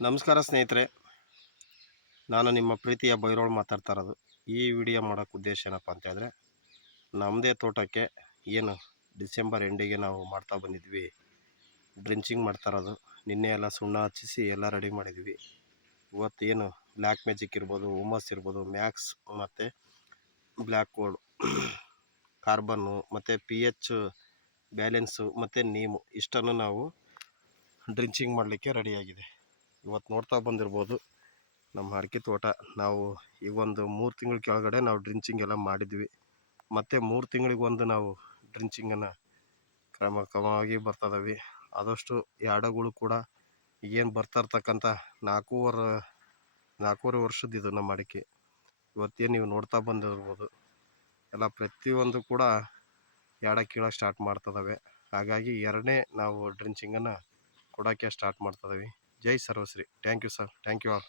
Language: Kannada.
ನಮಸ್ಕಾರ ಸ್ನೇಹಿತರೆ, ನಾನು ನಿಮ್ಮ ಪ್ರೀತಿಯ ಬೈರೋಳು ಮಾತಾಡ್ತಾ ಇರೋದು. ಈ ವಿಡಿಯೋ ಮಾಡೋಕ್ಕೆ ಉದ್ದೇಶ ಏನಪ್ಪ ಅಂತ ಹೇಳಿದ್ರೆ, ನಮ್ಮದೇ ತೋಟಕ್ಕೆ ಏನು ಡಿಸೆಂಬರ್ ಎಂಡಿಗೆ ನಾವು ಮಾಡ್ತಾ ಬಂದಿದ್ವಿ, ಡ್ರಿಂಚಿಂಗ್ ಮಾಡ್ತಾ ಇರೋದು. ನಿನ್ನೆ ಎಲ್ಲ ಸುಣ್ಣ ಹಚ್ಚಿಸಿ ಎಲ್ಲ ರೆಡಿ ಮಾಡಿದ್ವಿ. ಇವತ್ತು ಏನು ಬ್ಲ್ಯಾಕ್ ಮ್ಯಾಜಿಕ್ ಇರ್ಬೋದು, ಹುಮಸ್ ಇರ್ಬೋದು, ಮ್ಯಾಕ್ಸ್ ಮತ್ತು ಬ್ಲ್ಯಾಕ್ ಗೋಲ್ಡ್, ಕಾರ್ಬನ್ನು ಮತ್ತು PH ಬ್ಯಾಲೆನ್ಸು ಮತ್ತು ನೀಮು ಇಷ್ಟನ್ನು ನಾವು ಡ್ರಿಂಚಿಂಗ್ ಮಾಡಲಿಕ್ಕೆ ರೆಡಿಯಾಗಿದೆ. ಇವತ್ತು ನೋಡ್ತಾ ಬಂದಿರ್ಬೋದು ನಮ್ಮ ಅಡಿಕೆ ತೋಟ. ನಾವು ಈಗ ಒಂದು 3 ತಿಂಗಳ ಕೆಳಗಡೆ ನಾವು ಡ್ರಿಂಚಿಂಗ್ ಎಲ್ಲ ಮಾಡಿದ್ವಿ. ಮತ್ತು 3 ತಿಂಗಳಿಗೊಂದು ನಾವು ಡ್ರಿಂಚಿಂಗನ್ನು ಕ್ರಮವಾಗಿ ಬರ್ತದವಿ. ಆದಷ್ಟು ಯಾಡಗಳು ಕೂಡ ಏನು ಬರ್ತಾ ಇರ್ತಕ್ಕಂಥ 4.5 ವರ್ಷದಿದು ನಮ್ಮ ಅಡಿಕೆ. ಇವತ್ತೇನು ನೀವು ನೋಡ್ತಾ ಬಂದಿರ್ಬೋದು ಎಲ್ಲ ಪ್ರತಿಯೊಂದು ಕೂಡ ಯಾಡ ಕೀಳಕ್ಕೆ ಸ್ಟಾರ್ಟ್ ಮಾಡ್ತದವೆ. ಹಾಗಾಗಿ ಎರಡನೇ ನಾವು ಡ್ರಿಂಚಿಂಗನ್ನು ಕೊಡೋಕ್ಕೆ ಸ್ಟಾರ್ಟ್ ಮಾಡ್ತದವಿ. ಜೈ ಸರ್ವಶ್ರೀ. Thank you sir, thank you all.